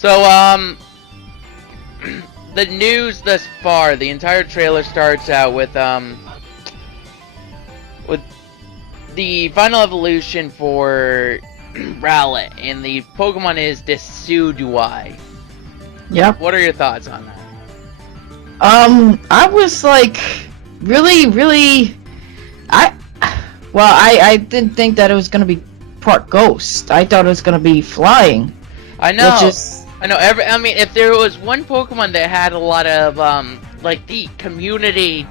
So, the news thus far, the entire trailer starts out with the final evolution for Rowlet, and the Pokemon is Decidueye. Yep. What are your thoughts on that? I was like, really, I didn't think that it was gonna be part ghost. I thought it was gonna be flying. I know. Which is... I know. I mean, if there was one Pokemon that had a lot of like the community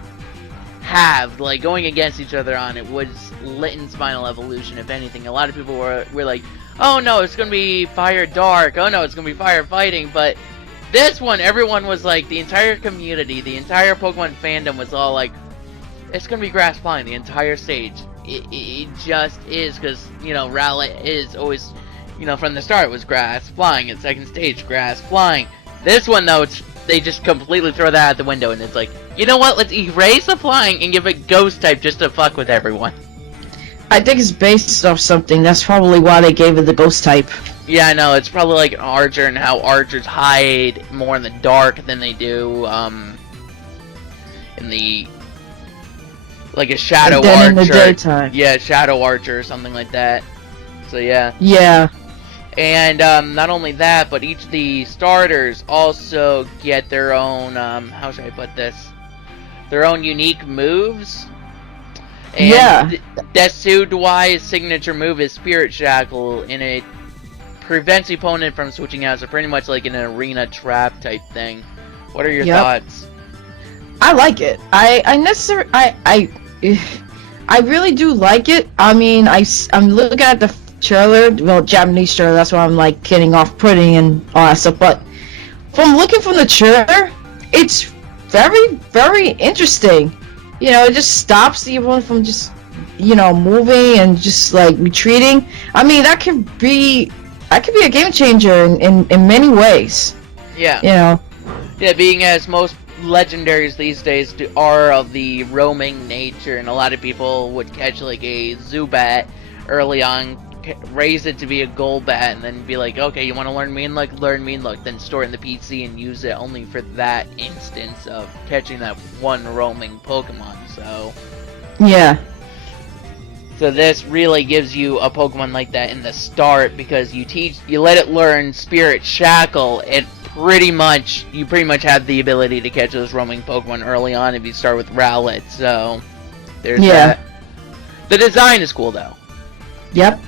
have like going against each other on, it was Litten's final evolution. If anything, a lot of people were like, oh no, it's gonna be fire dark. Oh no, it's gonna be fire fighting. But this one, everyone was like, the entire community, the entire Pokemon fandom was all like, it's gonna be grass flying the entire stage. It just is, because, you know, Rowlet is always, you know, from the start was grass flying, and second stage grass flying. This one though, they just completely throw that out the window, and it's like, you know what, let's erase the flying and give it ghost type just to fuck with everyone. I think it's based off something. That's probably why they gave it the ghost type. Yeah, I know. It's probably like an archer, and how archers hide more in the dark than they do in the, like a shadow archer. In the daytime. Yeah, shadow archer or something like that. So yeah. Yeah. And not only that, but each of the starters also get their own, how should I put this? Their own unique moves. And yeah. Decidueye's signature move is Spirit Shackle, and it prevents the opponent from switching out. So pretty much like an arena trap type thing. What are your thoughts? I like it. I really do like it. I mean, I'm looking at the trailer, well, Japanese trailer. That's why I'm like getting off putting and all that stuff. But from looking from the trailer, it's very interesting. You know, it just stops the opponent from just, you know, moving and just like retreating. I mean, that could be a game changer in many ways. Yeah. You know. Yeah, being as most legendaries these days are of the roaming nature, and a lot of people would catch like a Zubat early on, raise it to be a Golbat, and then be like, okay, you want to learn Mean Look? Learn Mean Look, then store it in the PC and use it only for that instance of catching that one roaming Pokemon. So yeah. So this really gives you a Pokemon like that in the start, because you let it learn Spirit Shackle, and you pretty much have the ability to catch those roaming Pokemon early on if you start with Rowlet. So there's that. The design is cool though. Yep.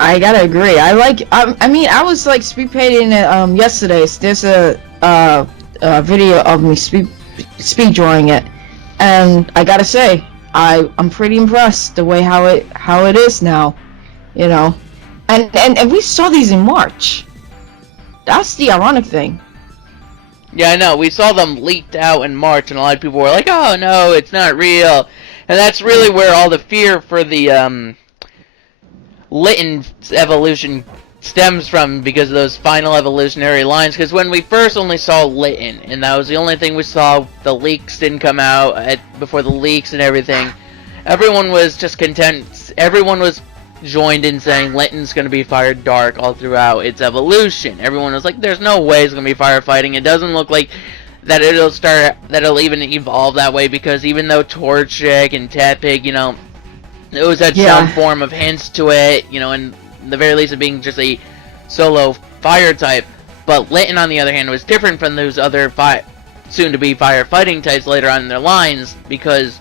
I gotta agree. I like. I mean, I was like speed painting it yesterday. There's a video of me speed drawing it, and I gotta say, I'm pretty impressed the way how it is now. You know, and we saw these in March. That's the ironic thing. Yeah, I know. We saw them leaked out in March, and a lot of people were like, "Oh no, it's not real." And that's really where all the fear for the Litten's evolution stems from, because of those final evolutionary lines. Because when we first only saw Litten, and that was the only thing we saw, the leaks didn't come out before the leaks and everything, everyone was just content. Everyone was joined in saying Litten's going to be fire dark all throughout its evolution. Everyone was like, there's no way it's going to be firefighting. It doesn't look like that it'll even evolve that way, because even though Torchic and Tepig, you know, it was had some form of hints to it, you know, and the very least of being just a solo fire type. But Litten, on the other hand, was different from those other soon-to-be firefighting types later on in their lines, because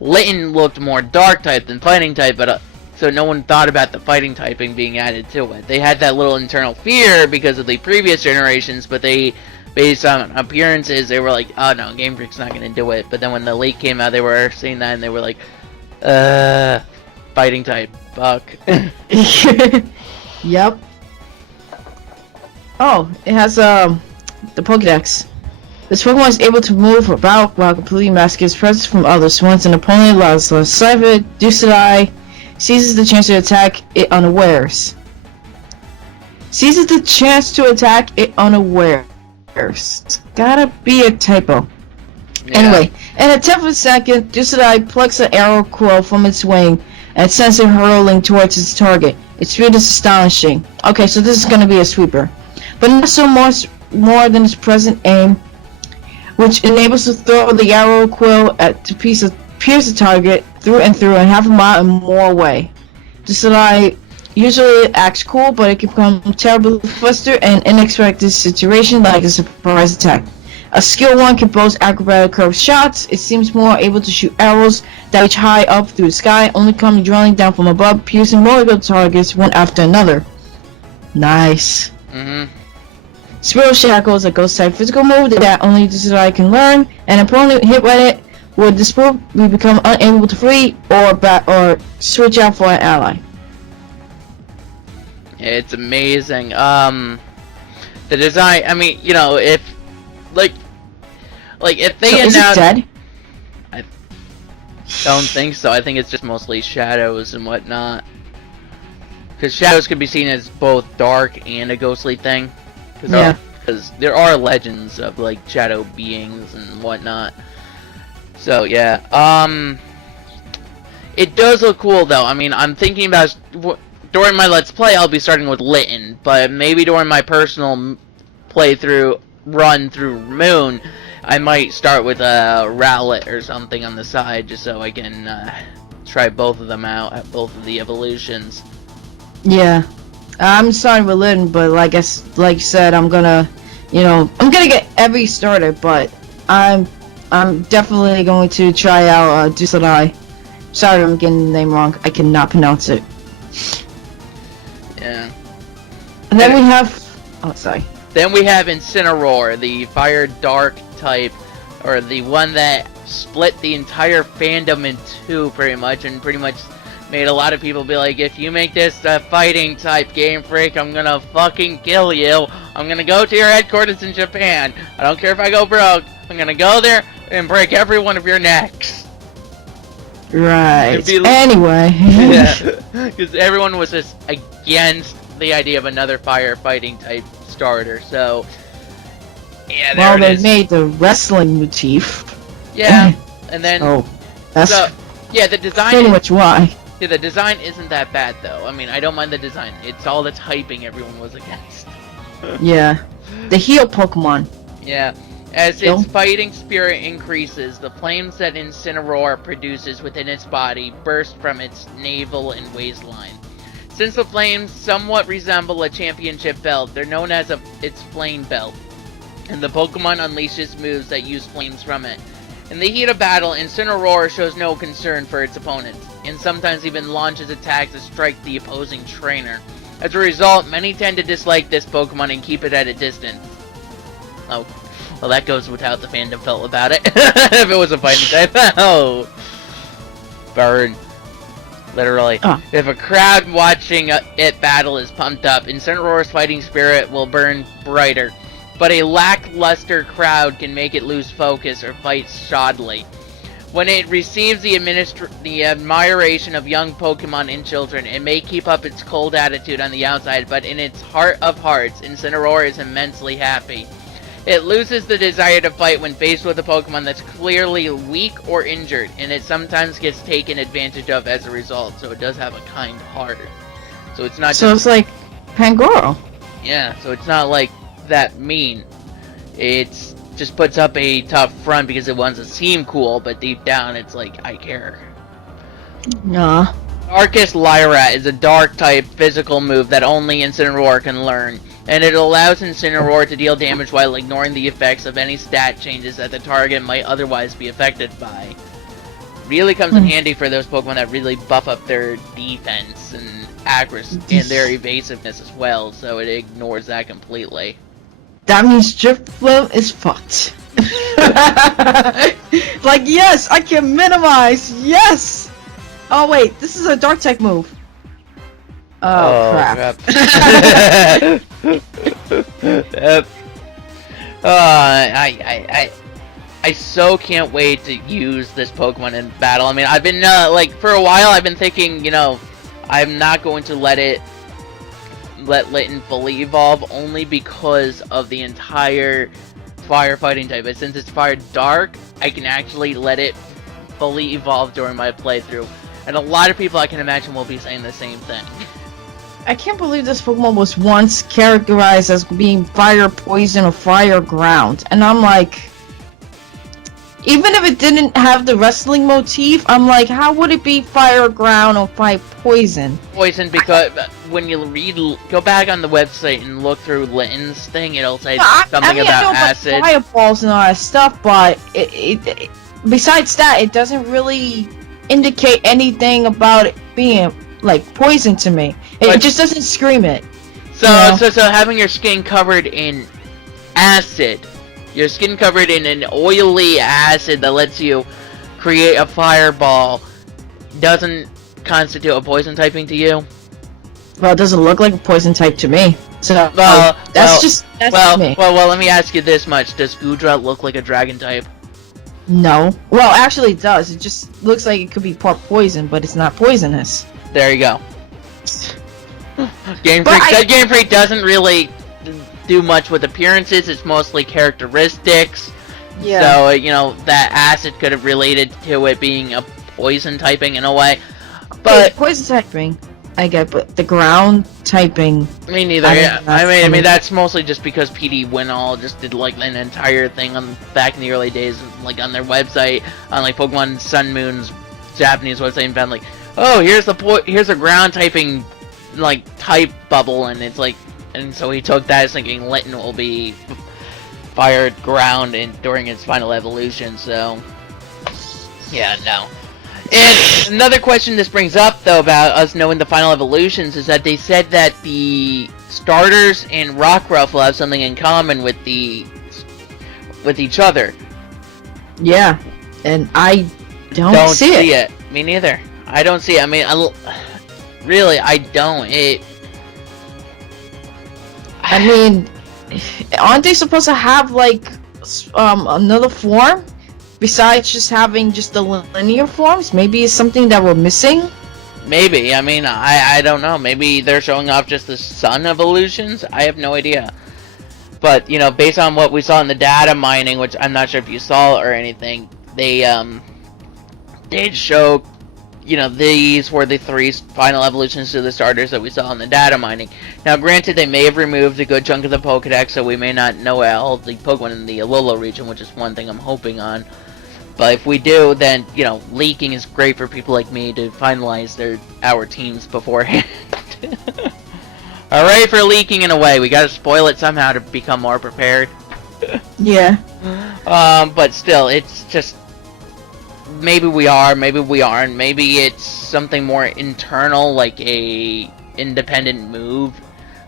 Litten looked more dark type than fighting type, but so no one thought about the fighting typing being added to it. They had that little internal fear because of the previous generations, but they, based on appearances, they were like, oh no, Game Freak's not going to do it. But then when the leak came out, they were seeing that and they were like, fighting type, fuck. Yep. Oh, it has the Pokédex. This Pokemon is able to move about while completely masking its presence from others. Once an opponent allows the Cypher, Decidueye seizes the chance to attack it unawares. Seizes the chance to attack it unawares. It's gotta be a typo. Yeah. Anyway, in a 10th of a second, Decidueye plucks an arrow quill from its wing and sends it hurtling towards its target. Its speed is astonishing. Okay, so this is going to be a sweeper. But not so much more than its present aim, which enables to throw the arrow quill to pierce the target through and through and half a mile and more away. Decidueye usually acts cool, but it can become terribly flustered in unexpected situations like a surprise attack. A skilled one can boast acrobatic curved shots. It seems more able to shoot arrows that reach high up through the sky, only coming drilling down from above, piercing multiple targets one after another. Nice. Spiral Shackle is a ghost type physical move that only Decidueye can learn. An opponent hit by it would disprove we become unable to flee or switch out for an ally. It's amazing. The design. I mean, you know, if like if they So is it dead? I don't think so. I think it's just mostly shadows and whatnot. Because shadows can be seen as both dark and a ghostly thing. Because there are legends of like shadow beings and whatnot. So yeah, it does look cool though. I mean, I'm thinking about during my Let's Play, I'll be starting with Litten, but maybe during my personal playthrough run through Moon, I might start with a Rowlet or something on the side, just so I can try both of them out at both of the evolutions. Yeah, I'm starting with Litten, but like you said, I'm gonna get every starter, but I'm definitely going to try out Decidueye. Sorry, I'm getting the name wrong. I cannot pronounce it. Yeah. And then we have. Oh, sorry. Then we have Incineroar, the fire dark type, or the one that split the entire fandom in two, pretty much, and pretty much made a lot of people be like, if you make this a fighting type Game Freak, I'm gonna fucking kill you. I'm gonna go to your headquarters in Japan. I don't care if I go broke. I'm gonna go there and break every one of your necks. Right. Anyway. Yeah. Because everyone was just against the idea of another firefighting type starter, so yeah, there it is. They made the wrestling motif. Yeah, and then that's yeah, the design pretty much why. Yeah, the design isn't that bad though. I mean, I don't mind the design. It's all the typing everyone was against. Yeah, the heal Pokemon. Yeah, as its fighting spirit increases, the flames that Incineroar produces within its body burst from its navel and waistline. Since the flames somewhat resemble a championship belt, they're known as its flame belt, and the Pokemon unleashes moves that use flames from it. In the heat of battle, Incineroar shows no concern for its opponents, and sometimes even launches attacks to strike the opposing trainer. As a result, many tend to dislike this Pokemon and keep it at a distance. Oh, well that goes with how the fandom felt about it. If it was a fighting type. Oh. Burn. Literally. If a crowd watching it battle is pumped up, Incineroar's fighting spirit will burn brighter. But a lackluster crowd can make it lose focus or fight shoddily. When it receives the admiration of young Pokemon and children, it may keep up its cold attitude on the outside, but in its heart of hearts, Incineroar is immensely happy. It loses the desire to fight when faced with a Pokemon that's clearly weak or injured, and it sometimes gets taken advantage of as a result, so it does have a kind heart. So it's not it's like Pangoro. Yeah, so it's not like that mean. It's just puts up a tough front because it wants to seem cool, but deep down it's like, I care. Nah. Darkest Lyrat is a dark type physical move that only Incineroar can learn, and it allows Incineroar to deal damage while ignoring the effects of any stat changes that the target might otherwise be affected by. Really comes in handy for those Pokemon that really buff up their defense and accuracy and their evasiveness as well, so it ignores that completely. That means Drifloon is fucked. Like, yes, I can minimize, yes! Oh wait, this is a dark tech move. Oh crap. I so can't wait to use this Pokemon in battle. I mean, I've been, like, for a while I've been thinking, you know, I'm not going to let Litten fully evolve, only because of the entire firefighting type. But since it's fire dark, I can actually let it fully evolve during my playthrough. And a lot of people I can imagine will be saying the same thing. I can't believe this Pokemon was once characterized as being fire poison or fire ground. And I'm like, even if it didn't have the wrestling motif, I'm like, how would it be fire ground or fire poison? Poison, because when you go back on the website and look through Litton's thing, it'll say something about I know acid. about fireballs and all that stuff, but besides that, it doesn't really indicate anything about it being like poison to me. It just doesn't scream it. So, you know? so having your skin covered in acid, your skin covered in an oily acid that lets you create a fireball, doesn't constitute a poison typing to you? Well, it doesn't look like a poison type to me. So that's just me. Well, let me ask you this much: does Goodra look like a dragon type? No. Well, actually, it does. It just looks like it could be part poison, but it's not poisonous. There you go. Game Freak doesn't really do much with appearances. It's mostly characteristics. Yeah. So, you know, that acid could have related to it being a poison typing in a way. But it's poison typing, I get, but the ground typing. Me neither. I mean, that's mostly just because PD Winall just did like an entire thing on back in the early days, like on their website, on like Pokemon Sun Moon's Japanese website, and found like, oh, here's a ground typing like type bubble, and it's like, and so he took that as thinking Litten will be fire ground during its final evolution. So yeah, no. And another question this brings up, though, about us knowing the final evolutions is that they said that the starters and Rockruff will have something in common with each other. Yeah, and I don't see it. Me neither. I don't see it. I mean, really, I don't. I mean, aren't they supposed to have like another form? Besides just having just the linear forms, maybe it's something that we're missing? Maybe. I mean, I don't know. Maybe they're showing off just the sun evolutions? I have no idea. But, you know, based on what we saw in the data mining, which I'm not sure if you saw or anything, they did show, you know, these were the 3 final evolutions to the starters that we saw in the data mining. Now, granted, they may have removed a good chunk of the Pokedex, so we may not know all the Pokemon in the Alola region, which is one thing I'm hoping on. But if we do, then, you know, leaking is great for people like me to finalize our teams beforehand. Alright for leaking in a way. We gotta spoil it somehow to become more prepared. Yeah. But still, it's just... Maybe we are, maybe we aren't. Maybe it's something more internal, like a independent move.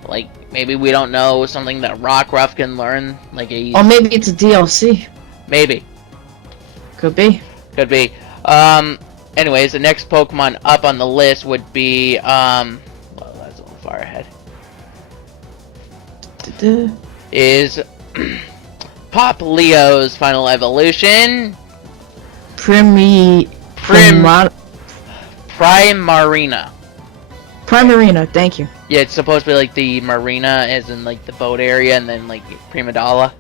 Like, maybe we don't know something that Rockruff can learn. Like a... Or maybe it's a DLC. Maybe. Could be. Could be. Anyways, the next Pokemon up on the list would be, well, that's a little far ahead. Is Pop Leo's final evolution. Primarina. Primarina, thank you. Yeah, it's supposed to be like the marina, as in like the boat area, and then like Primadala.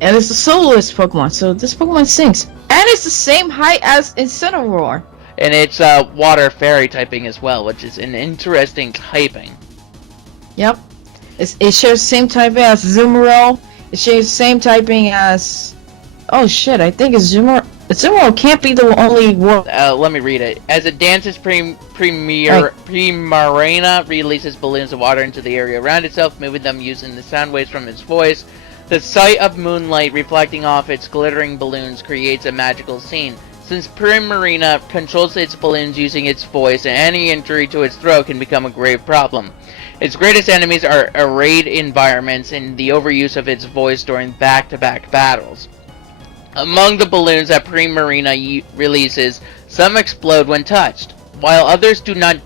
And it's a soloist Pokemon, so this Pokemon sinks. And it's the same height as Incineroar. And it's water fairy typing as well, which is an interesting typing. Yep. It shares the same typing as Zumaro. It shares the same typing as... Oh shit, I think it's Zumaro. Zumaro can't be the only one. Let me read it. As it dances, Primarina releases balloons of water into the area around itself, moving them using the sound waves from its voice. The sight of moonlight reflecting off its glittering balloons creates a magical scene. Since Primarina controls its balloons using its voice, any injury to its throat can become a grave problem. Its greatest enemies are arrayed environments and the overuse of its voice during back-to-back battles. Among the balloons that Primarina releases, some explode when touched, while others do not.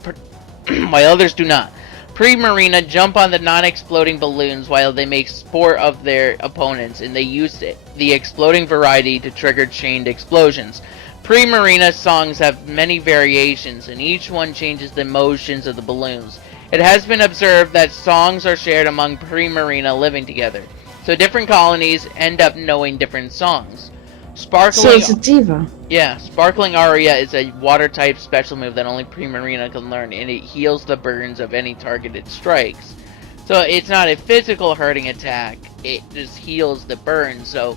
Primarina jump on the non-exploding balloons while they make sport of their opponents, and they use the exploding variety to trigger chained explosions. Primarina's songs have many variations, and each one changes the motions of the balloons. It has been observed that songs are shared among Primarina living together, so different colonies end up knowing different songs. So Sparkling, it's a diva. yeah, Sparkling Aria is a water-type special move that only Primarina can learn, and it heals the burns of any targeted strikes. So it's not a physical hurting attack, it just heals the burn, so,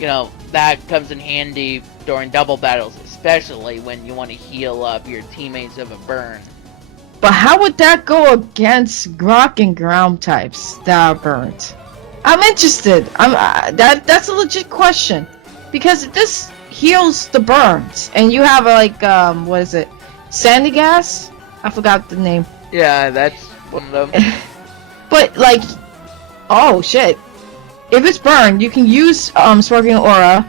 you know, that comes in handy during double battles, especially when you want to heal up your teammates of a burn. But how would that go against rock and ground types that are burnt? I'm interested. That's a legit question, because if this heals the burns, and you have like what is it, sandy gas? I forgot the name. Yeah, that's one of them. But like, oh shit! If it's burned, you can use Sparkling Aura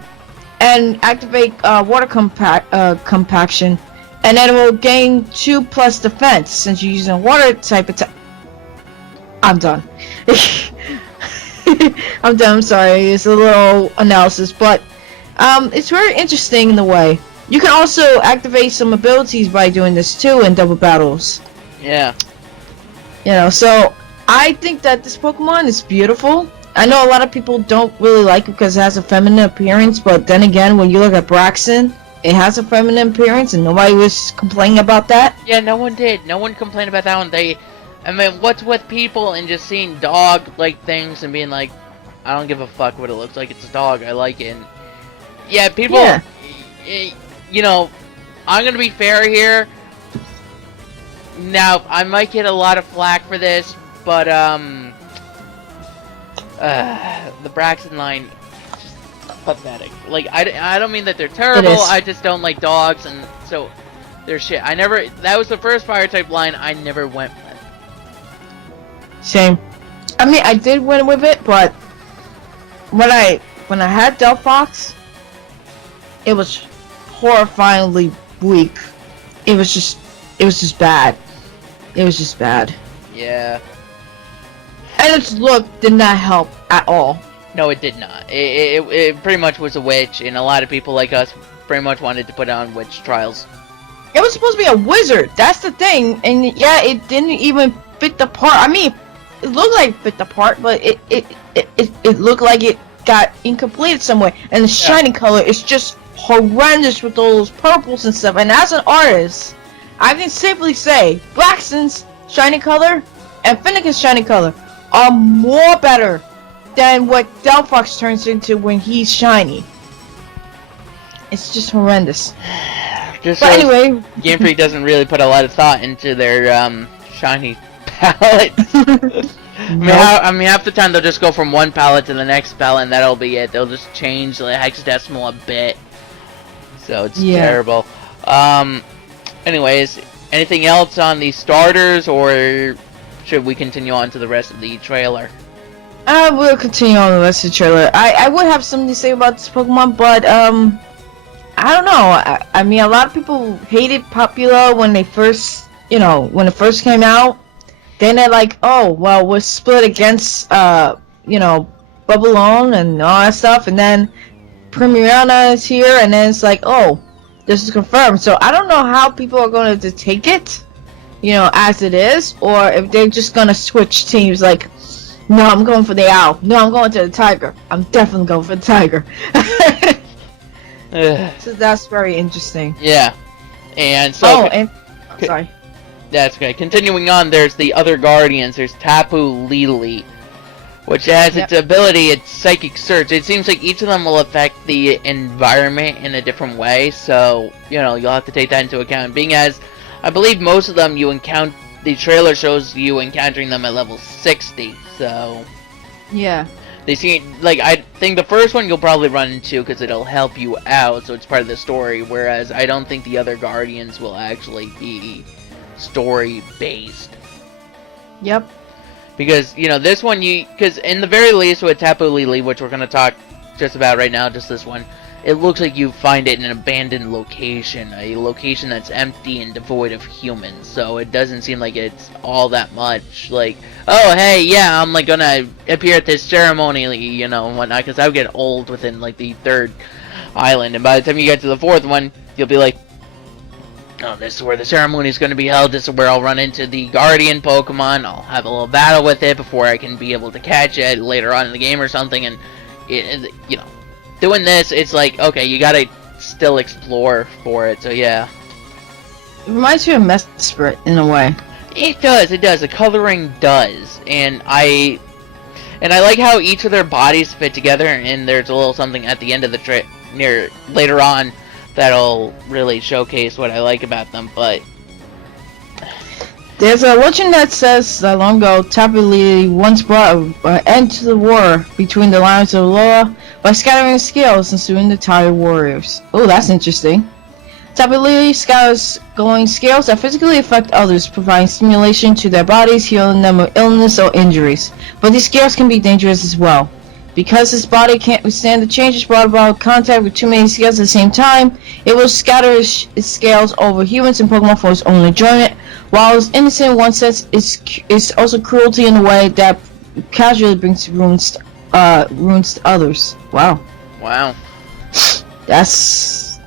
and activate water compaction, and then it will gain 2+ defense since you're using a water type attack. I'm done. I'm done. I'm sorry. It's a little analysis, but it's very interesting in a way. You can also activate some abilities by doing this too in double battles. Yeah. You know, so I think that this Pokemon is beautiful. I know a lot of people don't really like it because it has a feminine appearance, but then again, when you look at Braxton, it has a feminine appearance, and nobody was complaining about that. Yeah, no one did. No one complained about that one. I mean, what's with people and just seeing dog-like things and being like, I don't give a fuck what it looks like. It's a dog. I like it. And yeah, people. Yeah. You know, I'm gonna be fair here. Now, I might get a lot of flack for this, but the Braxton line is just pathetic. Like, I don't mean that they're terrible. I just don't like dogs, and so they're shit. That was the first fire type line I never went with. Same. I mean, I did win with it, but when I had Delphox, it was horrifyingly weak. It was just bad. It was just bad. Yeah. And its look did not help at all. No, it did not. It pretty much was a witch, and a lot of people like us pretty much wanted to put on witch trials. It was supposed to be a wizard. That's the thing. And yeah, it didn't even fit the part. I mean, it looked like it fit the part, but it looked like it got incomplete somewhere. And the shiny color is just horrendous with all those purples and stuff. And as an artist, I can safely say Braxton's shiny color and Finnegan's shiny color are more better than what Delphox turns into when he's shiny. It's just horrendous. Just but anyway, Game Freak doesn't really put a lot of thought into their shiny palette. I mean, half the time they'll just go from one palette to the next palette, and that'll be it. They'll just change the hexadecimal a bit. So it's terrible. Anyways, anything else on the starters, or should we continue on to the rest of the trailer? I will continue on the rest of the trailer. I would have something to say about this Pokemon, but I don't know. I mean, a lot of people hated Popular when they first, when it first came out. Then they're like, oh, well, we're split against, Bubbalone and all that stuff. And then Primarina is here, and then it's like, oh, this is confirmed. So I don't know how people are going to take it, as it is, or if they're just going to switch teams like, no, I'm going for the owl. No, I'm going to the tiger. I'm definitely going for the tiger. So that's very interesting. Yeah. And so... sorry. That's okay. Continuing on, there's the other Guardians. There's Tapu Bulu, which has its ability, its Psychic Surge. It seems like each of them will affect the environment in a different way, so, you'll have to take that into account. Being as, I believe most of them the trailer shows you encountering them at level 60, so... Yeah. They seem, I think the first one you'll probably run into because it'll help you out, so it's part of the story, whereas I don't think the other Guardians will actually be story-based. Yep. Because, this one, because in the very least with Tapu Bulu, which we're going to talk just about right now, just this one, it looks like you find it in an abandoned location, a location that's empty and devoid of humans, so it doesn't seem like it's all that much, oh, hey, yeah, I'm, gonna appear at this ceremony, and whatnot, because I would get old within, the third island, and by the time you get to the fourth one, you'll be like, oh, this is where the ceremony is going to be held, this is where I'll run into the Guardian Pokemon, I'll have a little battle with it before I can be able to catch it later on in the game or something, and, doing this, it's like, okay, you gotta still explore for it, so yeah. It reminds me of Mesprit in a way. It does, the coloring does, and I like how each of their bodies fit together, and there's a little something at the end of the later on that'll really showcase what I like about them, but... There's a legend that says that long ago, Tapu Bulu once brought an end to the war between the lions of Alola by scattering scales and subduing the tired warriors. Oh, that's interesting. Tapu Bulu scatters glowing scales that physically affect others, providing stimulation to their bodies, healing them of illness or injuries. But these scales can be dangerous as well. Because his body can't withstand the changes brought about contact with too many scales at the same time, it will scatter its scales over humans and Pokemon for its own enjoyment. While it's innocent in one sense, it's also cruelty in a way that casually brings ruins to others. Wow. Wow. That's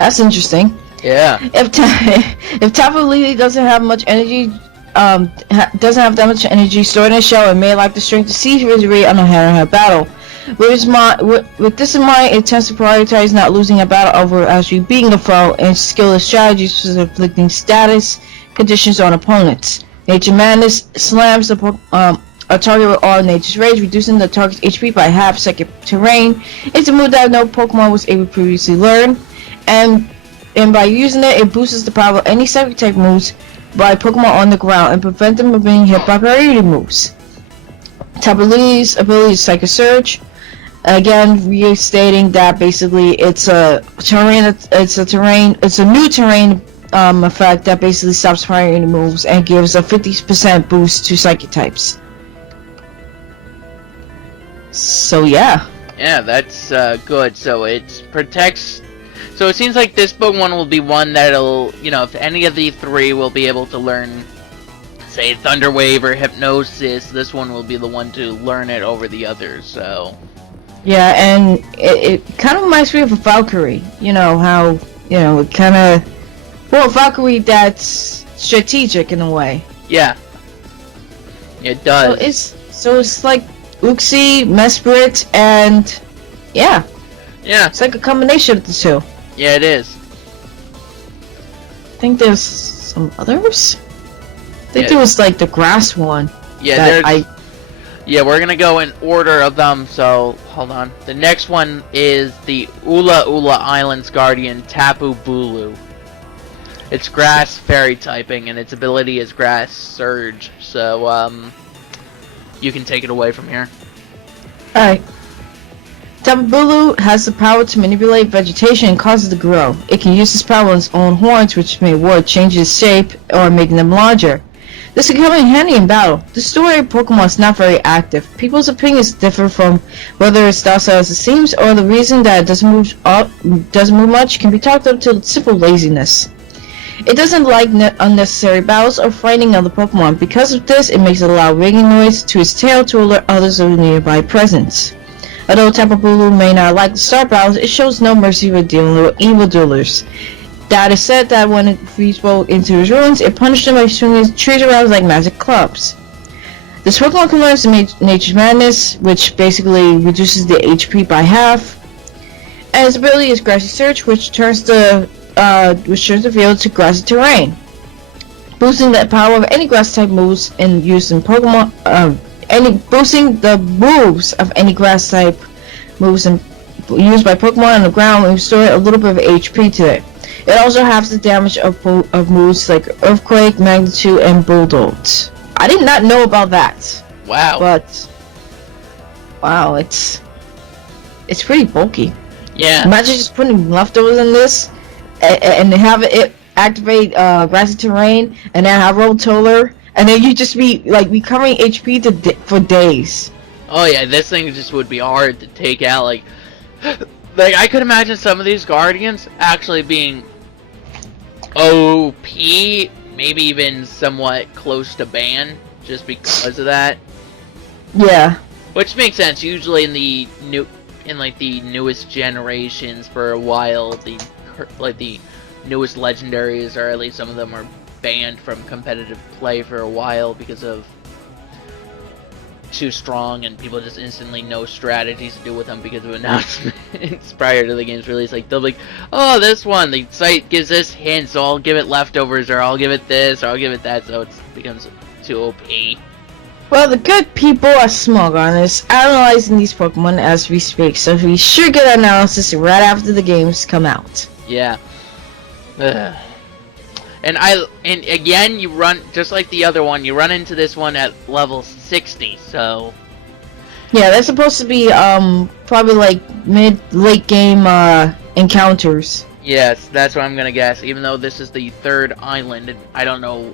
interesting. Yeah. If Tapu Bulu doesn't have much energy, doesn't have that much energy stored in a shell, and may lack the strength to seize victory on a head-to-head battle. With this in mind, it tends to prioritize not losing a battle over actually beating a foe, and skilled strategies for inflicting status conditions on opponents. Nature Madness slams a target with all Nature's Rage, reducing the target's HP by half. Second Terrain. It's a move that no Pokemon was able to previously learn, and by using it, it boosts the power of any psychic type moves by Pokemon on the ground and prevent them from being hit by priority moves. Tapu Bulu's ability is Psychic Surge, again restating that basically it's a new terrain effect that basically stops priority moves and gives a 50% boost to psychic types. So yeah. Yeah, that's good. So it protects. So it seems like this Pokemon will be one that'll, if any of the three will be able to learn, say, Thunder Wave or Hypnosis, this one will be the one to learn it over the others, so... Yeah, and it kind of reminds me of a Valkyrie. How, it kind of... Well, Valkyrie that's strategic in a way. Yeah. It does. So it's like Uxie, Mesprit, and... Yeah. Yeah. It's like a combination of the two. Yeah, it is. I think there's some others. I think there was like the grass one. Yeah, Yeah, we're gonna go in order of them. So hold on. The next one is the Ula Ula Islands Guardian Tapu Bulu. It's Grass Fairy typing, and its ability is Grass Surge. So you can take it away from here. All right. Tapu Bulu has the power to manipulate vegetation and cause it to grow. It can use this power on its own horns, which may change its shape or making them larger. This can come in handy in battle. The story of Pokemon is not very active. People's opinions differ from whether it's docile as it seems, or the reason that it doesn't move much can be talked up to simple laziness. It doesn't like unnecessary battles or fighting other Pokemon. Because of this, it makes a loud ringing noise to its tail to alert others of nearby presence. Although Tapu Bulu may not like to start battles, it shows no mercy for dealing with evildoers. That is said that when it spoke into his ruins, it punished them by swinging trees around like magic clubs. This Pokemon can learn Nature's Madness, which basically reduces the HP by half. And its ability is Grassy Search, which turns the field to grassy terrain, boosting the power of any grass type moves in use in Pokemon. Boosting the moves of any grass type moves used by Pokemon on the ground and restore a little bit of HP to it. It also halves the damage of moves like Earthquake, Magnitude, and Bulldoze. I did not know about that. Wow. But wow, it's pretty bulky. Yeah. Imagine just putting leftovers in this and have it activate grassy terrain and then have Rotoller. And then you just be like recovering HP for days. Oh yeah, this thing just would be hard to take out. Like I could imagine some of these Guardians actually being OP, maybe even somewhat close to ban, just because of that. Yeah. Which makes sense. Usually in the newest generations, for a while, the newest legendaries, or at least some of them, are banned from competitive play for a while because of too strong, and people just instantly know strategies to do with them because of announcements prior to the game's release. Like, they'll be like, oh, this one, the site gives this hint, so I'll give it leftovers, or I'll give it this, or I'll give it that, so it becomes too OP. Well, the good people are smug on this, analyzing these Pokemon as we speak, so we should get analysis right after the games come out. Yeah. Ugh. And again, you run, just like the other one, you run into this one at level 60, so... Yeah, they're supposed to be, probably like late game, encounters. Yes, that's what I'm gonna guess, even though this is the third island, and I don't know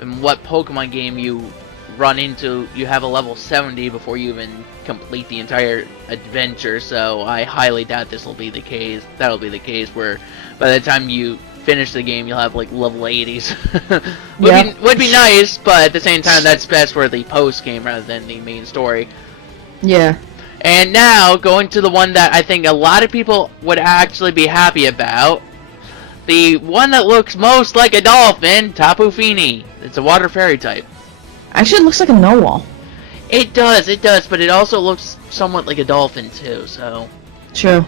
in what Pokemon game you run into, you have a level 70 before you even complete the entire adventure, so I highly doubt this will be the case. That'll be the case where by the time you finish the game, you'll have like level 80s. would be nice, but at the same time, that's best for the post game rather than the main story. Yeah. And now going to the one that I think a lot of people would actually be happy about, the one that looks most like a dolphin, Tapu Fini. It's a water fairy type. Actually, it looks like a narwhal. It does, but it also looks somewhat like a dolphin too. So True.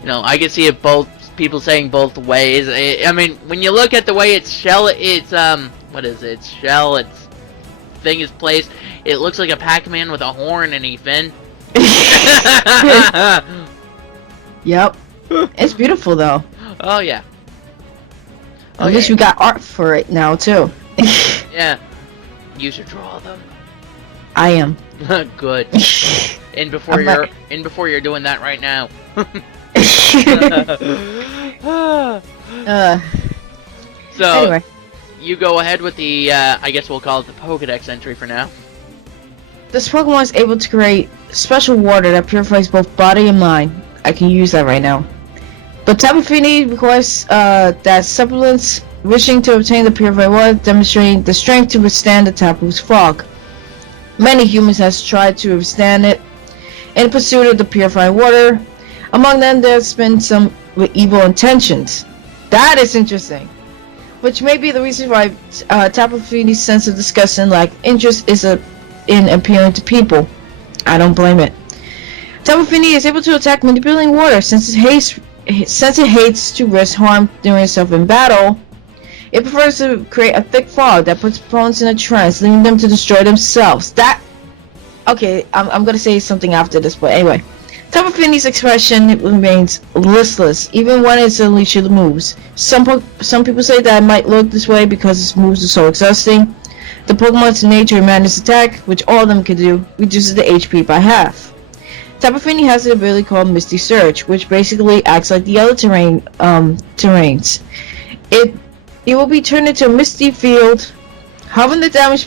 You know, I can see it both. People saying both ways. I mean, when you look at the way its shell, its what is it? Its shell, its thing is placed. It looks like a Pac-Man with a horn and a fin. Yep. It's beautiful though. Oh yeah. At least we got art for it now too. Yeah. You should draw them. I am. Good. And before you're doing that right now. So anyway, you go ahead with the I guess we'll call it the Pokedex entry for now. this Pokemon is able to create special water that purifies both body and mind. I can use that right now. But Tapu Fini requires that supplements wishing to obtain the purified water, demonstrating the strength to withstand the Tapu's fog. Many humans have tried to withstand it in pursuit of the purified water. Among them, there's been some with evil intentions. That is interesting. Which may be the reason why Tapu Fini's sense of disgust and lack of interest is in appearing to people. I don't blame it. Tapu Fini is able to attack manipulating water since it hates to risk harm during itself in battle. It prefers to create a thick fog that puts opponents in a trance, leading them to destroy themselves. Okay, I'm gonna say something after this, but anyway. Tapu Fini's expression remains listless, even when its unleashed moves. Some people say that it might look this way because its moves are so exhausting. The Pokemon's nature and madness attack, which all of them can do, reduces the HP by half. Tapu Fini has an ability called Misty Surge, which basically acts like the other terrains. It will be turned into a misty field, having the damage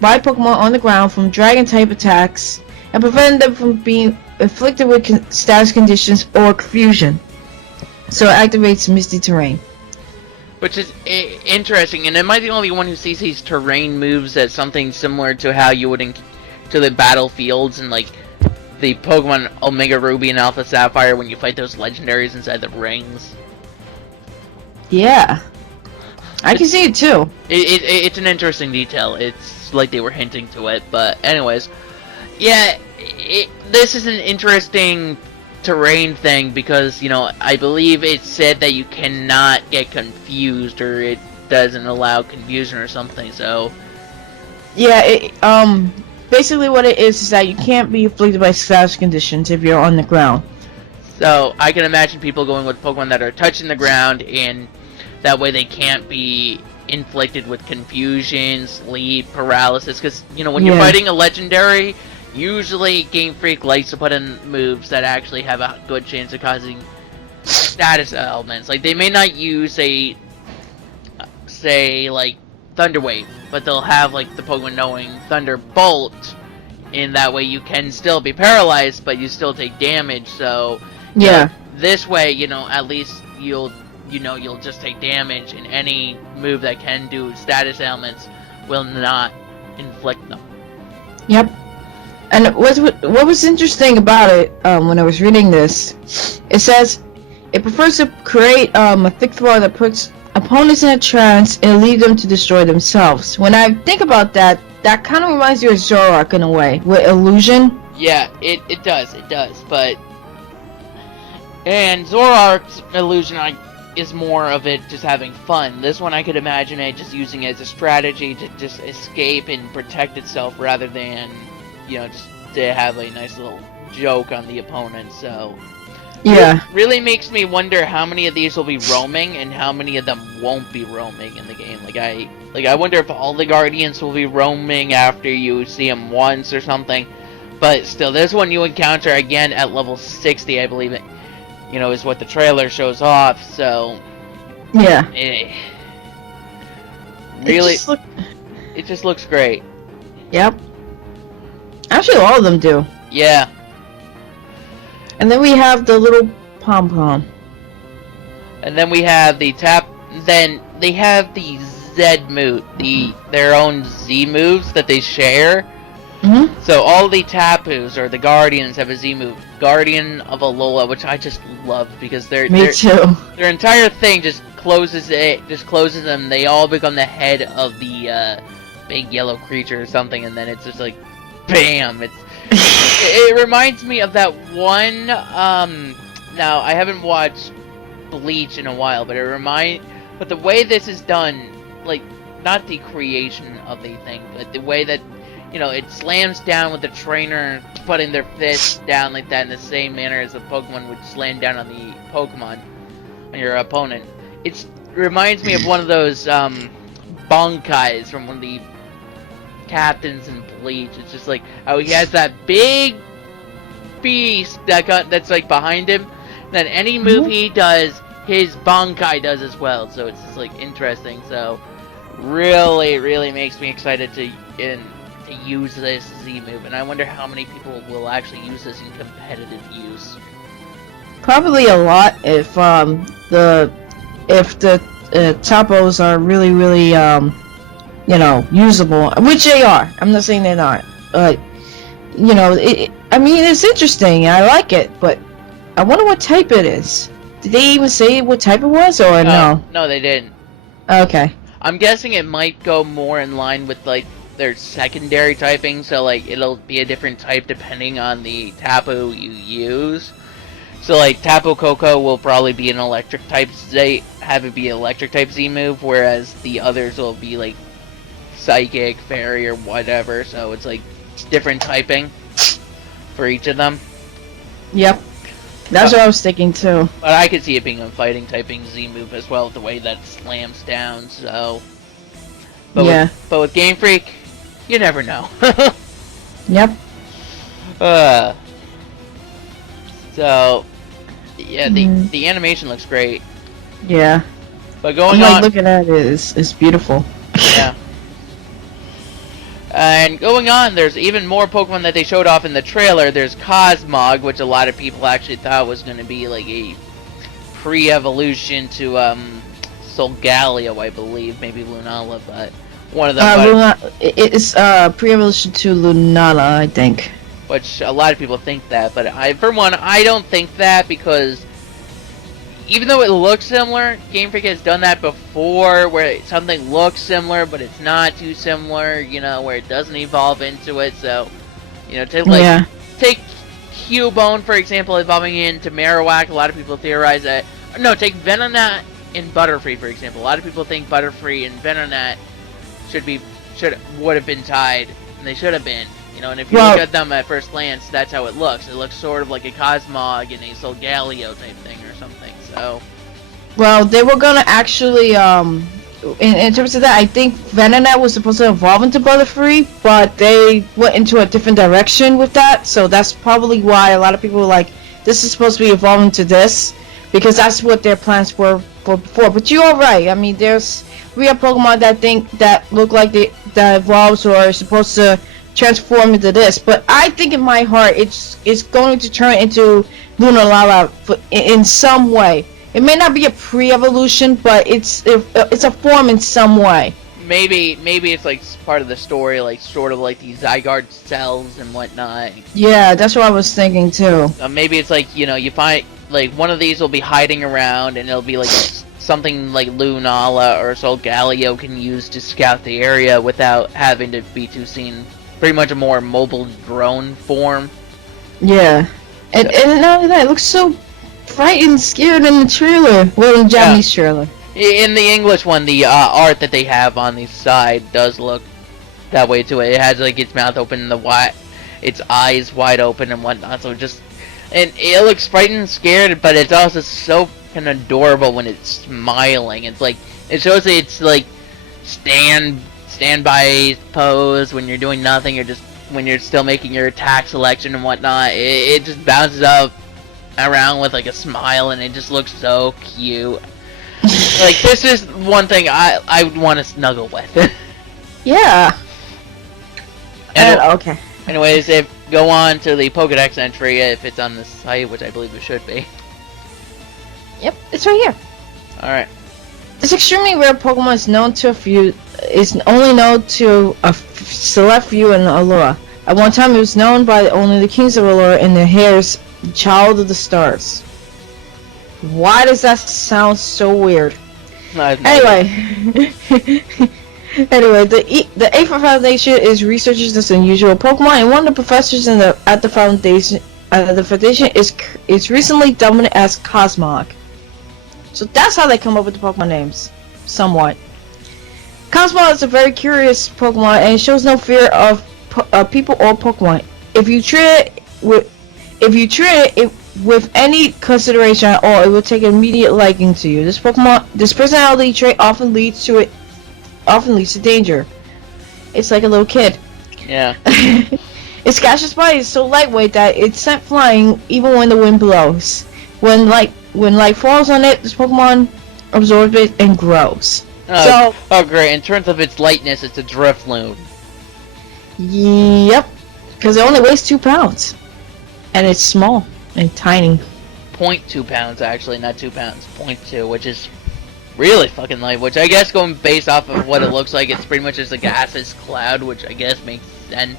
by Pokemon on the ground from dragon type attacks, and preventing them from being afflicted with status conditions or confusion. So it activates Misty Terrain. Which is interesting, and am I the only one who sees these terrain moves as something similar to how you would to the battlefields and like the Pokemon Omega Ruby and Alpha Sapphire when you fight those legendaries inside the rings? Yeah, I can see it too. It's an interesting detail. It's like they were hinting to it, but anyways, yeah, this is an interesting terrain thing because, you know, I believe it said that you cannot get confused, or it doesn't allow confusion or something, so... Yeah, basically what it is that you can't be afflicted by status conditions if you're on the ground. So, I can imagine people going with Pokemon that are touching the ground, and that way they can't be inflicted with confusion, sleep, paralysis, because, you know, when you're fighting a legendary, usually Game Freak likes to put in moves that actually have a good chance of causing status elements. Like, they may not use say, like, Thunder Wave, but they'll have, like, the Pokemon knowing Thunderbolt, and that way you can still be paralyzed, but you still take damage, so... Yeah. This way, you know, at least you'll just take damage, and any move that can do status ailments will not inflict them. Yep. And what was interesting about it, when I was reading this, it says it prefers to create a thick fog that puts opponents in a trance and lead them to destroy themselves. When I think about that, that kind of reminds you of Zoroark in a way, with illusion. Yeah, it does, but... And Zoroark's illusion is more of it just having fun. This one I could imagine it just using it as a strategy to just escape and protect itself rather than, just to have a nice little joke on the opponent, so... Yeah. It really makes me wonder how many of these will be roaming and how many of them won't be roaming in the game. I wonder if all the Guardians will be roaming after you see them once or something. But still, this one you encounter again at level 60, I believe it, is what the trailer shows off, so... Yeah. Really, it just looks great. Yep. Actually, all of them do. Yeah. And then we have the little pom-pom. And then we have the then they have the Z move, their own Z moves that they share. Mm-hmm. So all the Tapus or the Guardians have a Z move. Guardian of Alola, which I just love because their entire thing just closes them. They all become the head of the big yellow creature or something, and then it's just like, bam! It reminds me of that one. Now I haven't watched Bleach in a while, but but the way this is done, like not the creation of a thing, but the way that it slams down with the trainer putting their fist down like that in the same manner as the Pokemon would slam down on the Pokemon, on your opponent. It reminds me of one of those Bankais from one of the captains in Bleach. It's just like how he has that big beast that's like behind him. Then any move he does, his Bankai does as well. So it's just like interesting. So really makes me excited to use this Z move, and I wonder how many people will actually use this in competitive use. Probably a lot if the Tapos are really usable, which they are. I'm not saying they're not, but I mean, it's interesting. I like it, but I wonder what type it is. Did they even say what type it was, or no? No, they didn't. Okay. I'm guessing it might go more in line with like their secondary typing, so like it'll be a different type depending on the Tapu you use. So like Tapu Koko will probably be an electric type. They have it be an electric type Z move, whereas the others will be like Psychic, Fairy, or whatever. So it's like different typing for each of them. Yep. That's what I was thinking too. But I could see it being a fighting typing Z move as well, the way that slams down. So. But yeah. With Game Freak, you never know. Yep. So, yeah, the animation looks great. Yeah. But going on, looking at it is beautiful. Yeah. And going on, there's even more Pokemon that they showed off in the trailer. There's Cosmog, which a lot of people actually thought was going to be like a pre-evolution to Solgaleo, I believe, maybe Lunala, but one of them. It's pre-evolution to Lunala, I think. Which a lot of people think that, but for one, I don't think that, because even though it looks similar, Game Freak has done that before, where something looks similar, but it's not too similar, where it doesn't evolve into it. So, take Cubone, for example, evolving into Marowak. A lot of people theorize that. No, take Venonat and Butterfree, for example. A lot of people think Butterfree and Venonat would have been tied, and they should have been. And if you look at them at first glance, that's how it looks. It looks sort of like a Cosmog and a Solgaleo type thing or something, so... Well, they were gonna actually, in terms of that, I think Venonat was supposed to evolve into Butterfree, but they went into a different direction with that, so that's probably why a lot of people were like, this is supposed to be evolving to this, because that's what their plans were for before. But you are right, I mean, we have Pokemon that look like that evolves or are supposed to transform into this, but I think in my heart it's going to turn into Lunala in some way. It may not be a pre-evolution, but it's a form in some way. Maybe it's like part of the story, like sort of like these Zygarde cells and whatnot. Yeah, that's what I was thinking too. Maybe it's like you find like one of these will be hiding around and it'll be like something like Lunala or Solgaleo can use to scout the area without having to be too seen. Pretty much a more mobile drone form. Yeah. And not only that, it looks so frightened, scared in the trailer. Well, in the Japanese trailer. In the English one, the art that they have on the side does look that way too. It has like its mouth open, and its eyes wide open and whatnot. So and it looks frightened and scared, but it's also so kind of adorable when it's smiling. It's like it shows that it's like standby pose when you're doing nothing. When you're still making your attack selection and whatnot. It just bounces up around with like a smile, and it just looks so cute. Like, this is one thing I would want to snuggle with. Yeah. Okay. Anyways, go on to the Pokédex entry if it's on the site, which I believe it should be. Yep, it's right here. Alright. This extremely rare Pokemon is only known to a select few in Alola. At one time, it was known by only the kings of Alola and their heirs, Child of the Stars. Why does that sound so weird? Anyway, the Aether Foundation is researching this unusual Pokemon, and one of the professors at the foundation is recently dubbed as Cosmog. So that's how they come up with the Pokemon names, somewhat. Cosmog is a very curious Pokemon, and it shows no fear of people or Pokemon. If you treat it with any consideration at all, it will take an immediate liking to you. This personality trait often leads to danger. It's like a little kid. Yeah. Its gaseous body is so lightweight that it's sent flying even when the wind blows. When light falls on it, this Pokemon absorbs it and grows. Oh great. In terms of its lightness, it's a Drifloon. Yep. Because it only weighs 2 pounds. And it's small and tiny. 0.2 pounds, actually, not 2 pounds. 0.2, which is really fucking light. Which I guess, going based off of what it looks like, it's pretty much just a gaseous cloud, which I guess makes sense.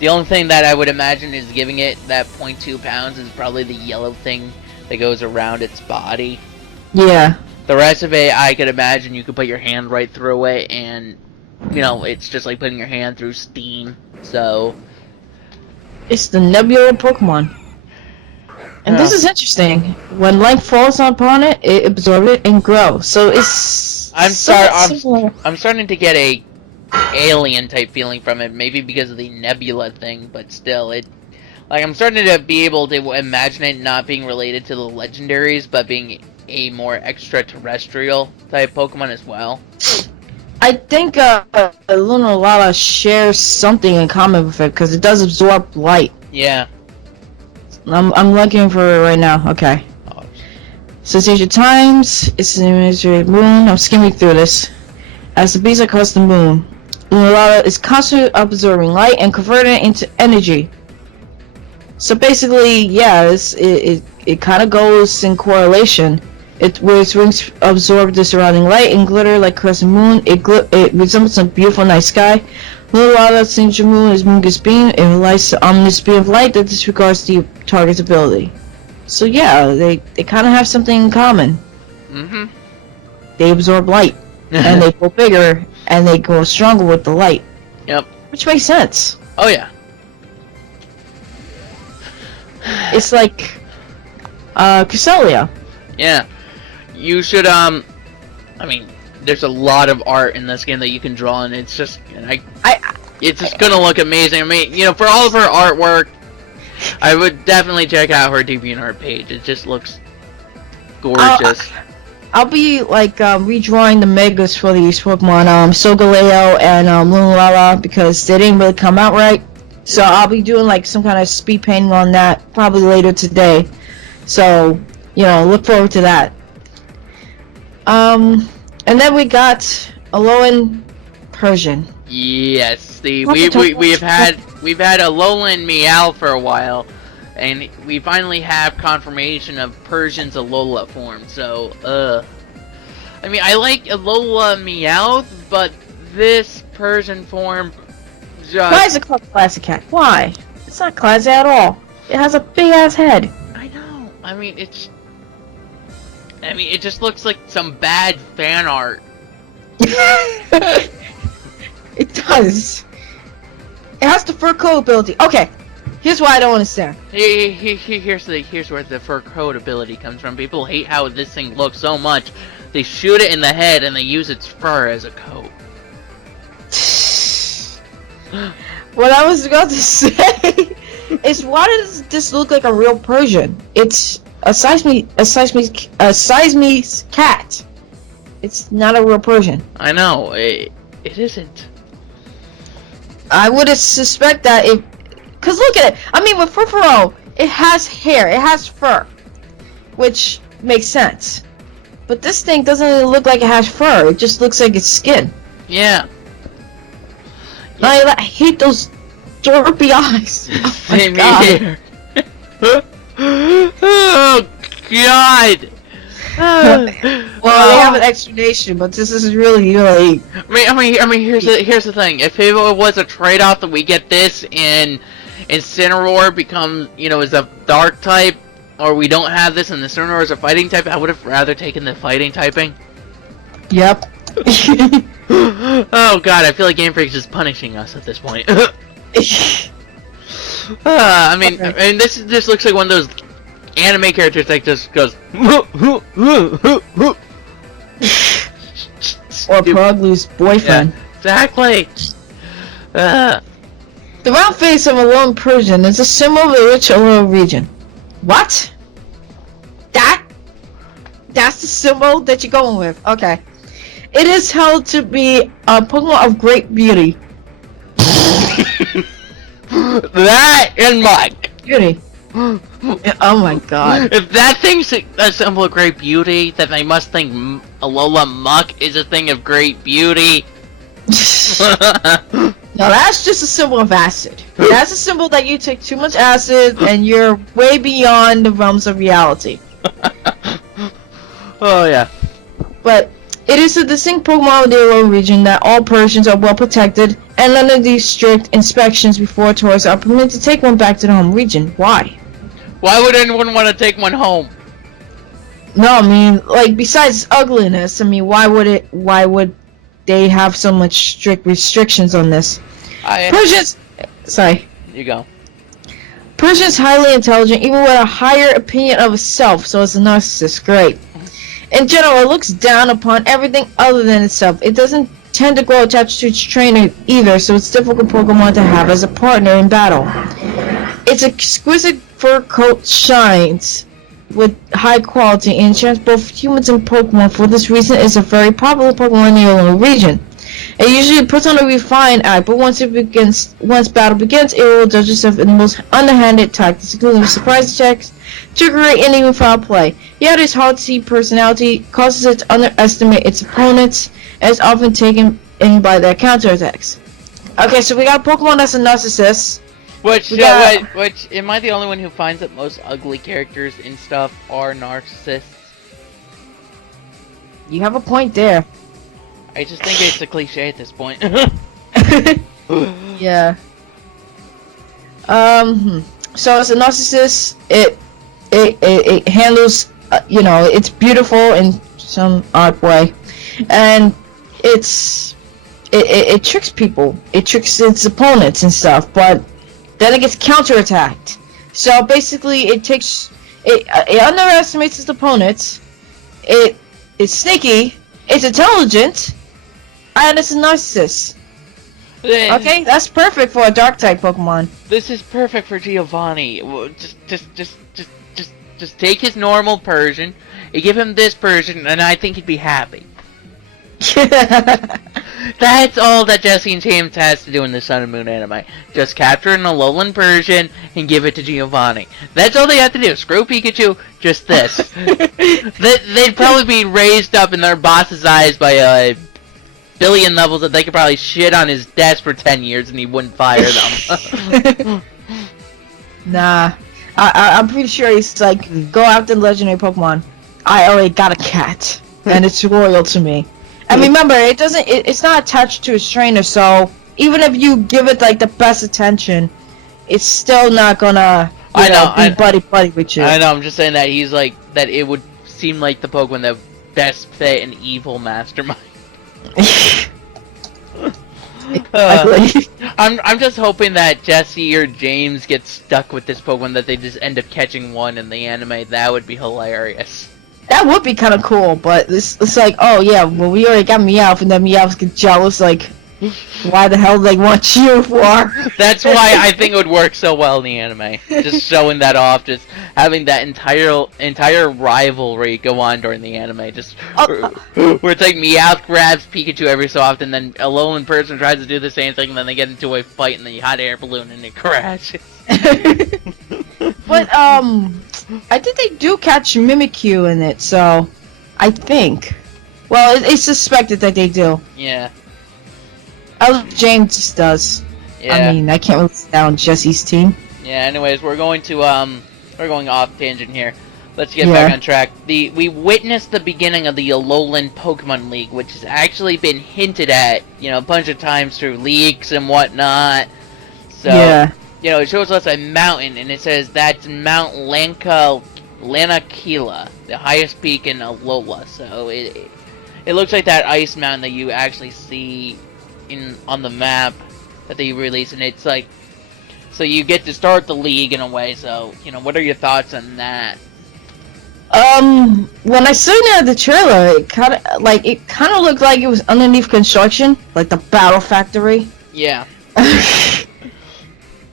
The only thing that I would imagine is giving it that 0.2 pounds is probably the yellow thing that goes around its body. Yeah. The rest of it, I could imagine you could put your hand right through it, and, it's just like putting your hand through steam, so... It's the nebula Pokemon. And this is interesting. When light falls upon it, it absorbs it and grows. So it's... I'm starting to get a alien type feeling from it, maybe because of the nebula thing, but still, I'm starting to be able to imagine it not being related to the legendaries, but being a more extraterrestrial type Pokemon as well. I think Lunala shares something in common with it, because it does absorb light. Yeah. I'm looking for it right now. Okay. Oh. Association times. It's an imagery moon. I'm skimming through this. As the bees across the moon, Lunala is constantly absorbing light and converting it into energy. So basically, yeah, it kind of goes in correlation. Where its wings absorb the surrounding light and glitter like crescent moon. It resembles a beautiful night sky. Lunala's signature moon is Moongus Beam. It relies the ominous beam of light that disregards the target's ability. So yeah, they kind of have something in common. Mm-hmm. They absorb light, and they grow bigger, and they grow stronger with the light. Yep. Which makes sense. Oh yeah. It's like Cresselia. Yeah. You should there's a lot of art in this game that you can draw, and it's just it's just gonna look amazing. I mean, for all of her artwork, I would definitely check out her DeviantArt page. It just looks gorgeous. I'll be redrawing the megas for these Pokemon, Solgaleo and Lunala, because they didn't really come out right. So I'll be doing some kind of speed painting on that probably later today. So look forward to that. And then we got Alolan Persian. Yes, we've had Alola and Meow for a while, and we finally have confirmation of Persian's Alola form. So, I like Alola Meowth, but this Persian form just... Why is it called Classic Cat? Why? It's not classic at all. It has a big ass head. I know. I mean, it just looks like some bad fan art. It does. It has the fur coat ability. Okay, here's what I don't understand. Here's where the fur coat ability comes from. People hate how this thing looks so much. They shoot it in the head and they use its fur as a coat. What I was about to say is, why does this look like a real Persian? It's a Siamese cat. It's not a real Persian. I know, it isn't. I would suspect that if, cause look at it. I mean, with Furfuro, it has hair, it has fur, which makes sense. But this thing doesn't really look like it has fur. It just looks like it's skin. Yeah. I hate those derpy eyes. Oh my God. Oh God. Well, they have an explanation, but this is really. I mean, here's the thing. If it was a trade-off that we get this and Incineroar becomes, is a dark type, or we don't have this and the Incineroar is a fighting type, I would have rather taken the fighting typing. Yep. Oh God, I feel like Game Freak's just punishing us at this point. I mean, this looks like one of those anime characters that just goes. Or Puglu's boyfriend. Yeah, exactly. The round face of a lone Persian is a symbol of the rich Alola region. What? That's the symbol that you're going with. Okay. It is held to be a Pokemon of great beauty. That and Mike. Beauty. Oh my God. If that thing's a symbol of great beauty, then they must think Alola Muck is a thing of great beauty. No, that's just a symbol of acid. That's a symbol that you take too much acid and you're way beyond the realms of reality. Oh yeah. But it is a distinct Pokemon of the Alola region that all Persians are well protected and under these strict inspections before tourists are permitted to take one back to the home region. Why? Why would anyone want to take one home? No, I mean, like, besides ugliness, I mean, why would they have so much strict restrictions on this? Persians, sorry. You go. Persian's highly intelligent, even with a higher opinion of itself, so it's a narcissist. Great. In general, it looks down upon everything other than itself. It doesn't tend to grow attached to its trainer either, so it's difficult Pokemon to have as a partner in battle. Its exquisite fur coat shines with high quality and enchants both humans and Pokemon. For this reason, it's a very popular Pokemon in the Alola region. It usually puts on a refined act, but once battle begins, it will judge itself in the most underhanded tactics, including surprise attacks, trickery, and even foul play. Yet its hard-to-see personality causes it to underestimate its opponents, and is often taken in by their counterattacks. Okay, so we got Pokemon that's a narcissist. Which, am I the only one who finds that most ugly characters in stuff are narcissists? You have a point there. I just think it's a cliche at this point. Yeah. So as a narcissist, it handles, it's beautiful in some odd way, and it tricks people. It tricks its opponents and stuff, but then it gets counterattacked. So basically, it underestimates its opponents. It's sneaky. It's intelligent. And it's a narcissist. Okay, that's perfect for a dark type Pokemon. This is perfect for Giovanni. Just take his normal Persian, you give him this Persian, and I think he'd be happy. That's all that Jesse and James has to do in the Sun and Moon anime. Just capture an Alolan Persian and give it to Giovanni. That's all they have to do. Screw Pikachu, just this. They'd probably be raised up in their boss's eyes by a billion levels that they could probably shit on his desk for 10 years and he wouldn't fire them. Nah. I'm pretty sure he's like, go after legendary Pokemon. I already got a cat, and it's loyal to me. And remember, it's not attached to its trainer, so even if you give it like the best attention, it's still not gonna be buddy with you. I know, I'm just saying that he's like, that it would seem like the Pokemon that best fit an evil mastermind. I'm just hoping that Jesse or James gets stuck with this Pokemon, that they just end up catching one in the anime. That would be hilarious. That would be kind of cool, but it's like, oh yeah, well we already got Meowth, and then Meowth get jealous, like, why the hell do they want you for? That's why I think it would work so well in the anime. Just showing that off, just having that entire rivalry go on during the anime. Just where it's like Meowth grabs Pikachu every so often, then Alola in Persian tries to do the same thing, and then they get into a fight in the hot air balloon and it crashes. But I think they do catch Mimikyu in it, so I think. Well, it's suspected that they do. Yeah. James does. Yeah. I mean, I can't really sit down Jesse's team. Yeah. Anyways, we're going off tangent here. Let's get back on track. We witnessed the beginning of the Alolan Pokemon League, which has actually been hinted at, a bunch of times through leaks and whatnot. So, it shows us a mountain, and it says that's Mount Lanakila, the highest peak in Alola. So it looks like that ice mountain that you actually see on the map that they release, and it's like, so you get to start the league in a way. So what are your thoughts on that? When I saw the trailer, it kind of looked like it was underneath construction, like the Battle Factory. Yeah.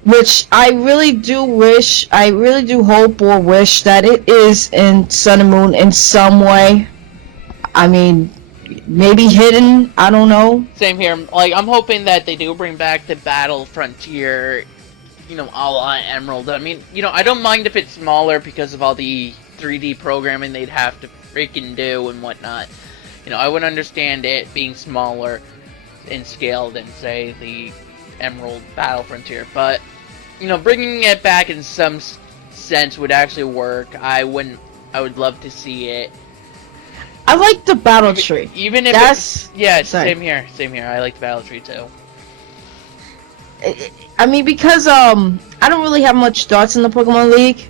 Which I really do hope or wish that it is in Sun and Moon in some way. I mean, maybe hidden, I don't know. Same here. Like, I'm hoping that they do bring back the Battle Frontier, a la Emerald. I mean, I don't mind if it's smaller because of all the 3D programming they'd have to freaking do and whatnot. I would understand it being smaller in scale than, say, the Emerald Battle Frontier, but bringing it back in some sense would actually work. I would love to see it. I like the Battle Tree. Even if same here. I like the Battle Tree too. I mean, because I don't really have much thoughts in the Pokemon League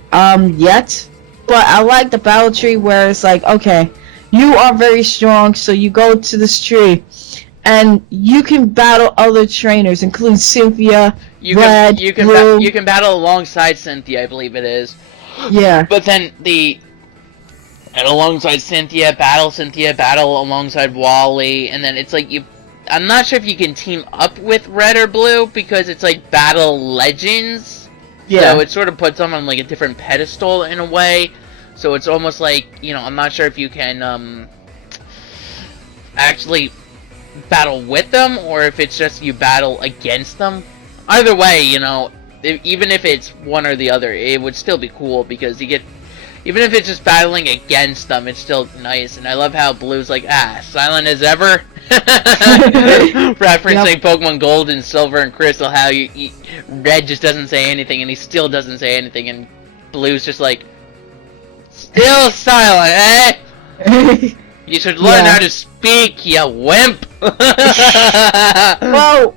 yet, but I like the Battle Tree where it's like, okay, you are very strong, so you go to this tree, and you can battle other trainers, including Cynthia, you Red, Blue. You can battle alongside Cynthia, I believe it is. Yeah. But then alongside Cynthia, battle alongside Wally, and then it's like I'm not sure if you can team up with Red or Blue because it's like Battle Legends. Yeah. So it sort of puts them on like a different pedestal in a way. So it's almost like, I'm not sure if you can actually battle with them or if it's just you battle against them. Either way, even if it's one or the other, it would still be cool because you get, even if it's just battling against them, it's still nice. And I love how Blue's like, silent as ever. Referencing Pokemon Gold and Silver and Crystal, how Red just doesn't say anything and he still doesn't say anything, and Blue's just like, still silent, eh? You should learn how to speak, you wimp. well,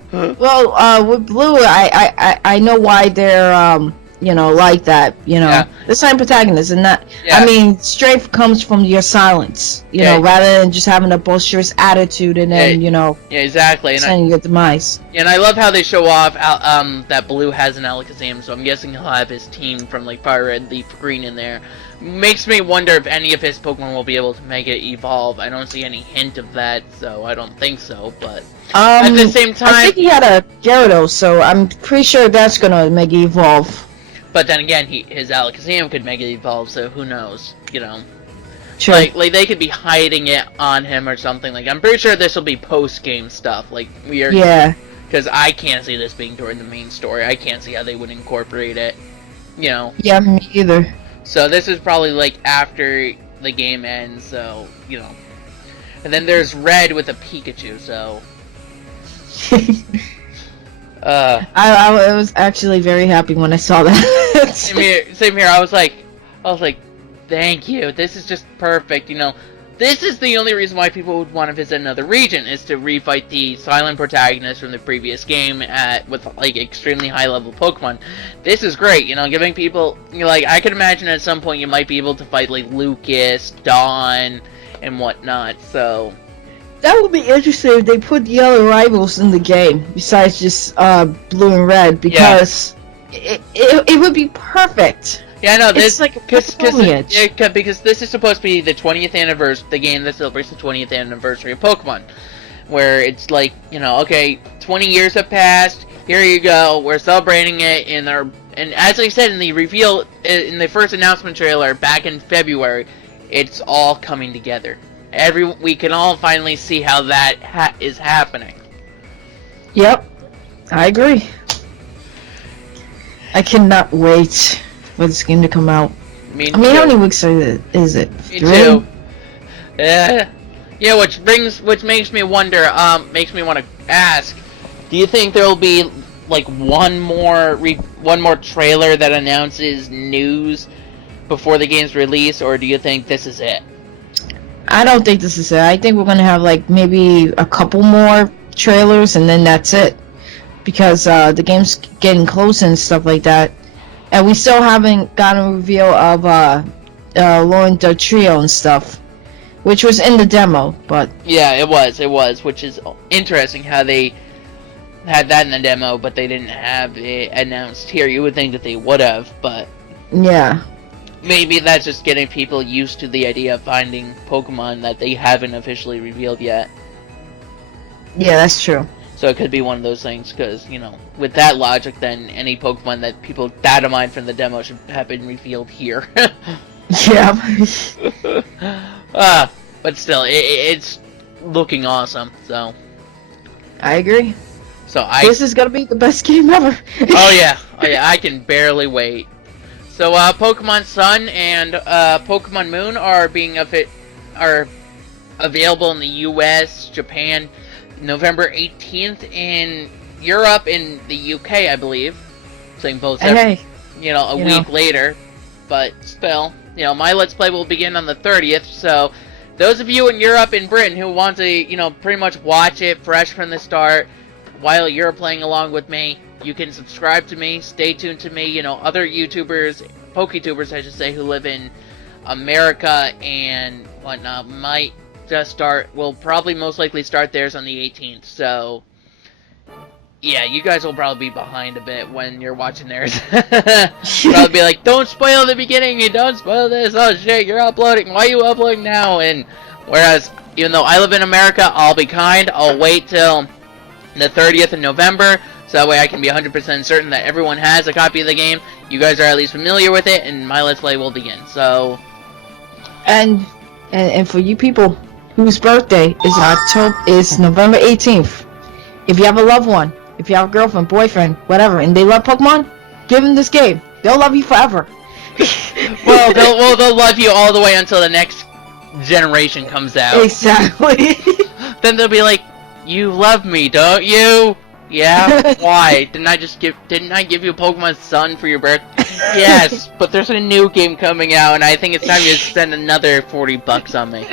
with Blue, I know why they're like that. The same protagonist, and that. Yeah. I mean, strength comes from your silence. Rather than just having a boisterous attitude and then Yeah, exactly. Saying your demise. And I love how they show off that Blue has an Alakazam, so I'm guessing he'll have his team from like Fire Red, Leaf Green in there. Makes me wonder if any of his Pokemon will be able to make it evolve. I don't see any hint of that, so I don't think so, but at the same time, I think he had a Gyarados, so I'm pretty sure that's gonna make it evolve. But then again, his Alakazam could make it evolve, so who knows, True. Like they could be hiding it on him or something. Like, I'm pretty sure this will be post-game stuff, like weird. Yeah. Because I can't see this being during the main story. I can't see how they would incorporate it, Yeah, me either. So this is probably like after the game ends, so, And then there's Red with a Pikachu, so... I was actually very happy when I saw that. Same here. I was like, thank you. This is just perfect. this is the only reason why people would want to visit another region, is to refight the silent protagonist from the previous game with like extremely high level Pokemon. This is great, giving people, like, I could imagine at some point you might be able to fight like Lucas, Dawn, and whatnot. So that would be interesting if they put the other rivals in the game besides just blue and red, because it would be perfect. Yeah, no, It's like because this is supposed to be the 20th anniversary, the game that celebrates the 20th anniversary of Pokemon, where it's like, okay, 20 years have passed, here you go, we're celebrating it and as I said in the reveal, in the first announcement trailer back in February, it's all coming together. We can all finally see how that is happening. Yep, I agree. I cannot wait for this game to come out. I mean, how many weeks is it? Me too. Yeah, which makes me wonder, makes me want to ask, do you think there will be like one more trailer that announces news before the game's release, or do you think this is it? I don't think this is it. I think we're gonna have like maybe a couple more trailers and then that's it, because the game's getting close and stuff like that. And we still haven't gotten a reveal of Lauren the Trio and stuff, which was in the demo, but... Yeah, it was, which is interesting how they had that in the demo, but they didn't have it announced here. You would think that they would have, but... Yeah. Maybe that's just getting people used to the idea of finding Pokemon that they haven't officially revealed yet. Yeah, that's true. So it could be one of those things, because, with that logic, then any Pokemon that people data mine from the demo should have been revealed here. Yeah. But still, it's looking awesome, so... I agree. So This is gonna be the best game ever. Oh yeah, I can barely wait. So, Pokemon Sun and Pokemon Moon are available in the U.S., Japan, November 18th, in Europe, in the UK, I believe. Saying both, a week later. But still, my Let's Play will begin on the 30th, so those of you in Europe and Britain who want to, pretty much watch it fresh from the start while you're playing along with me, you can subscribe to me, stay tuned to me, other YouTubers, PokeTubers, I should say, who live in America and whatnot, will probably most likely start theirs on the 18th, so yeah, you guys will probably be behind a bit when you're watching theirs. Probably be like, don't spoil the beginning, you don't spoil this, oh shit, you're uploading, why are you uploading now? And whereas, even though I live in America, I'll be kind, I'll wait till the 30th of November, so that way I can be 100% certain that everyone has a copy of the game, you guys are at least familiar with it, and my Let's Play will begin, so... And for you people whose birthday is November 18th, if you have a loved one, if you have a girlfriend, boyfriend, whatever, and they love Pokemon, give them this game. They'll love you forever. Well, they'll love you all the way until the next generation comes out. Exactly. Then they'll be like, you love me, don't you? Yeah? Why? Didn't I give you a Pokemon Sun for your birthday? Yes, but there's a new game coming out, and I think it's time you spend another $40 on me.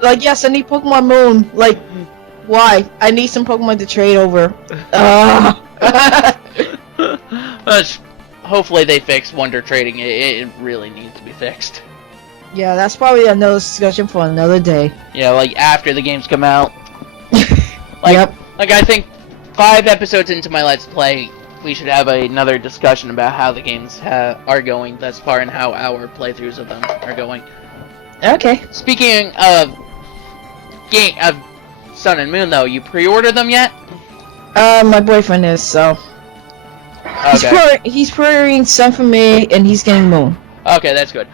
Like, yes, I need Pokemon Moon. Like, why? I need some Pokemon to trade over. Hopefully they fix Wonder Trading. It really needs to be fixed. Yeah, that's probably another discussion for another day. Yeah, like after the games come out. Yep. Like, I think 5 episodes into my Let's Play, we should have another discussion about how the games are going thus far and how our playthroughs of them are going. Okay. Speaking of Sun and Moon, though, you pre-ordered them yet? My boyfriend is, so... Okay. He's pre-ordering Sun for me, and he's getting Moon. Okay, that's good.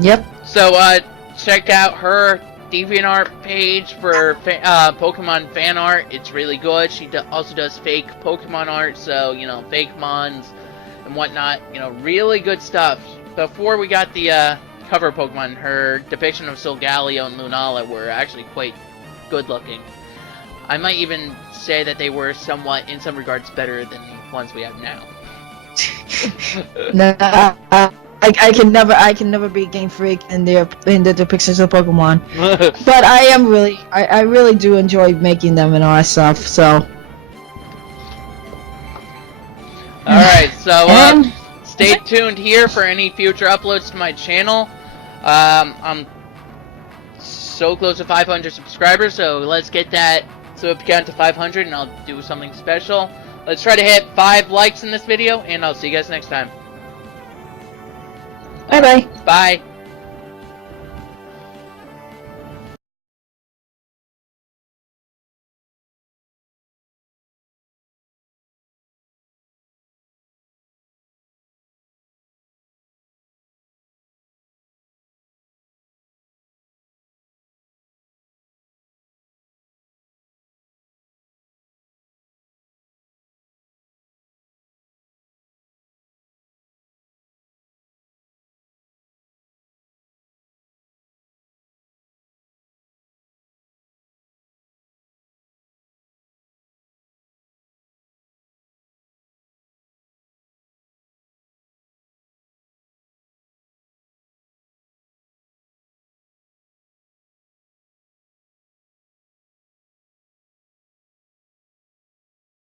Yep. So, check out her DeviantArt page for Pokemon fan art. It's really good. She also does fake Pokemon art, so, fake Mons and whatnot. Really good stuff. Before we got the cover Pokemon, her depiction of Solgaleo and Lunala were actually quite good looking. I might even say that they were somewhat, in some regards, better than the ones we have now. Nah, I can never be Game Freak in their depictions of Pokemon. But I really do enjoy making them and all that stuff. So. Alright, so And stay tuned here for any future uploads to my channel. I'm so close to 500 subscribers, so let's get that sub count to 500 and I'll do something special. Let's try to hit 5 likes in this video, and I'll see you guys next time. bye bye. Bye.